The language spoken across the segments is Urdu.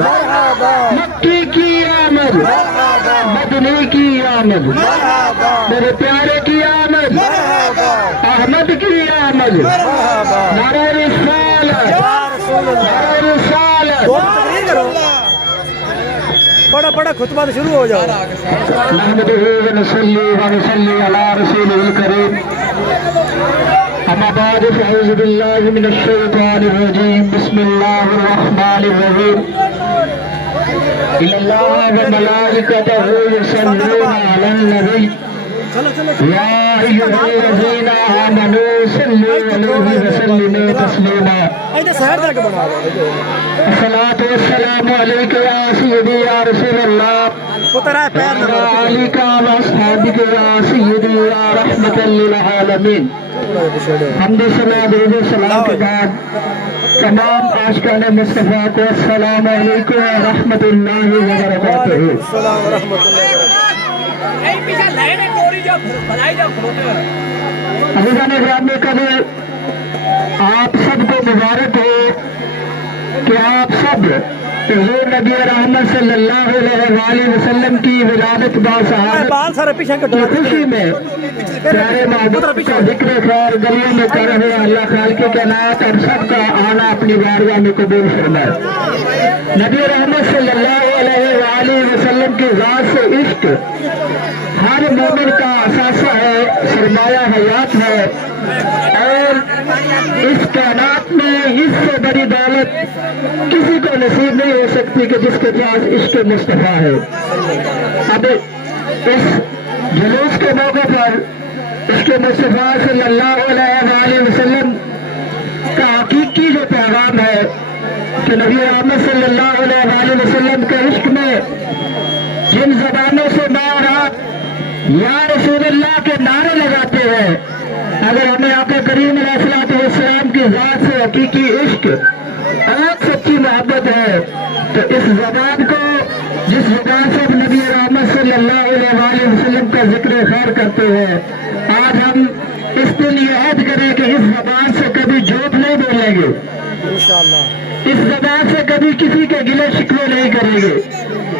آمد، مکی کی آمد، مدنی کی آمد، میرے پیارے کی آمد، احمد کی آمد، نعرہ رسالت، نعرہ رسالت۔ پڑھا خطبہ تو شروع ہو جاؤ۔ نحمدہ ونصلی ونصلی علی رسول الکریم، اما بعد فاعوذ باللہ من الشیطان الرجیم، بسم اللہ الرحمن الرحیم۔ ان اللہ وملائکتہ یصلون علی النبی یا ایھا الذین آمنوا صلوا علیہ وسلموا تسلیما۔ الصلاۃ والسلام علیک یا سیدی یا رسول اللہ، وعلی آلک واصحابک یا سیدی یا رحمۃ للعالمین۔ حمد و ثنا درود و سلام کے بعد تمام عاشقان مصطفیٰ کو السلام علیکم ورحمۃ اللہ وبرکاتہ۔ عزیزان گرامی، کبھی آپ سب کو مبارک ہو کہ آپ سب حضور نبی رحمت صلی اللہ علیہ وآلہ وسلم کی ولادت باصحابت کی خوشی میں پیارے محبوب کا ذکر خیر گلیوں میں کر رہے اللہ خالق کائنات اور سب کا آنا اپنی بارگاہ میں قبول فرمائے۔ نبی رحمت صلی اللہ علیہ وآلہ وسلم کی ذات سے عشق ہر مومن کا اثاثہ ہے، سرمایہ حیات ہے، اور اس کائنات میں اس سے بڑی دولت کسی کو نصیب نہیں ہو سکتی کہ جس کے پاس عشق مصطفیٰ ہے۔ اب اس جلوس کے موقع پر عشق مصطفیٰ صلی اللہ علیہ وآلہ وسلم کا حقیقی جو پیغام ہے کہ نبی رحمت صلی اللہ علیہ وآلہ وسلم کے عشق میں جن زبانوں سے میں اور آپ یا رسول اللہ کے نعرے لگاتے ہیں، اگر ہمیں آقا کریم علیہ السلام کی ذات سے حقیقی عشق اور سچی محبت ہے تو اس زبان کو جس زبان سے نبی رحمت صلی اللہ علیہ وآلہ وسلم کا ذکر خیر کرتے ہیں، آج ہم اس دن یہ عہد کریں کہ اس زبان سے کبھی جھوٹ نہیں بولیں گے، اس زبان سے کبھی کسی کے گلے شکوے نہیں کریں گے،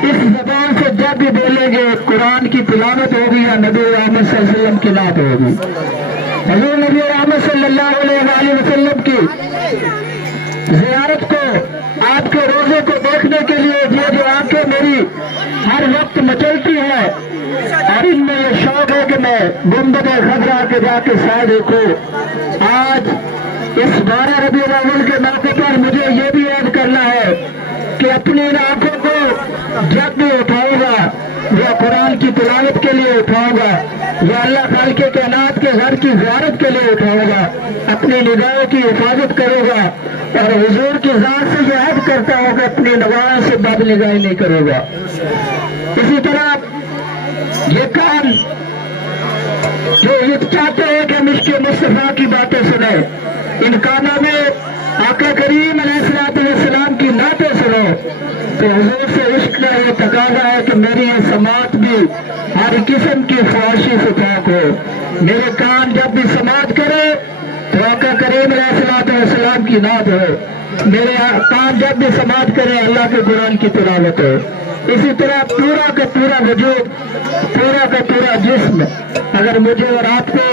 اس زبان سے جب بھی بولیں گے قرآن کی تلاوت ہوگی یا نبی رحمت صلی اللہ علیہ وسلم کی نعت ہوگی۔ حضور نبی رحمت صلی اللہ علیہ وآلہ وسلم کی زیارت کو، آپ کے روزے کو دیکھنے کے لیے یہ جو آنکھیں میری ہر وقت مچلتی ہے اور ان میں یہ شوق ہے کہ میں گنبد خضرا کے جا کے سائے دیکھوں، آج اس 12 ربیع الاول کے موقع پر مجھے یہ بھی یاد کرنا ہے کہ اپنی ان آنکھوں کو جب بھی اٹھاؤں گا یا قرآن کی تلاوت کے لیے اٹھاؤں گا یا اللہ خالق کائنات کے گھر کی زیارت کے لیے اٹھاؤں گا، اپنی نگاہوں کی حفاظت کروں گا اور حضور کی ذات سے یہ عہد کرتا ہوں کہ اپنی نگاہوں سے بد نگاہی نہیں کروں گا۔ اسی طرح یہ کان جو یہ چاہتے ہیں کہ ہم عشق مصطفیٰ کی باتیں سنیں، ان کانوں میں آقا کریم علیہ السلام کی نعتیں سنو تو حضور سے عشق کا یہ تقاضا ہے کہ میری یہ سماعت بھی ہر قسم کی خواہشی سے پاک ہو، میرے کان جب بھی سماعت کرے تو آقا کریم علیہ السلام کی نعت ہو، میرے کان جب بھی سماعت کرے اللہ کے قرآن کی تلاوت ہو۔ اسی طرح پورا کا پورا وجود، پورا کا پورا جسم اگر مجھے اور آپ کو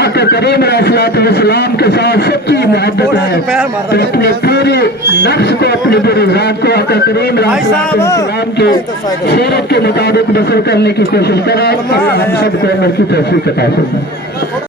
آقا کریم علیہ السلام کے ساتھ سچی محبت ہے تو اپنے پورے نفس کو، اپنی پوری ذات کو آقا کریم علیہ السلام کی سیرت کے مطابق بسر کرنے کی کوشش کریں۔ اللہ ہم سب کو عمل کی توفیق عطا فرمائے۔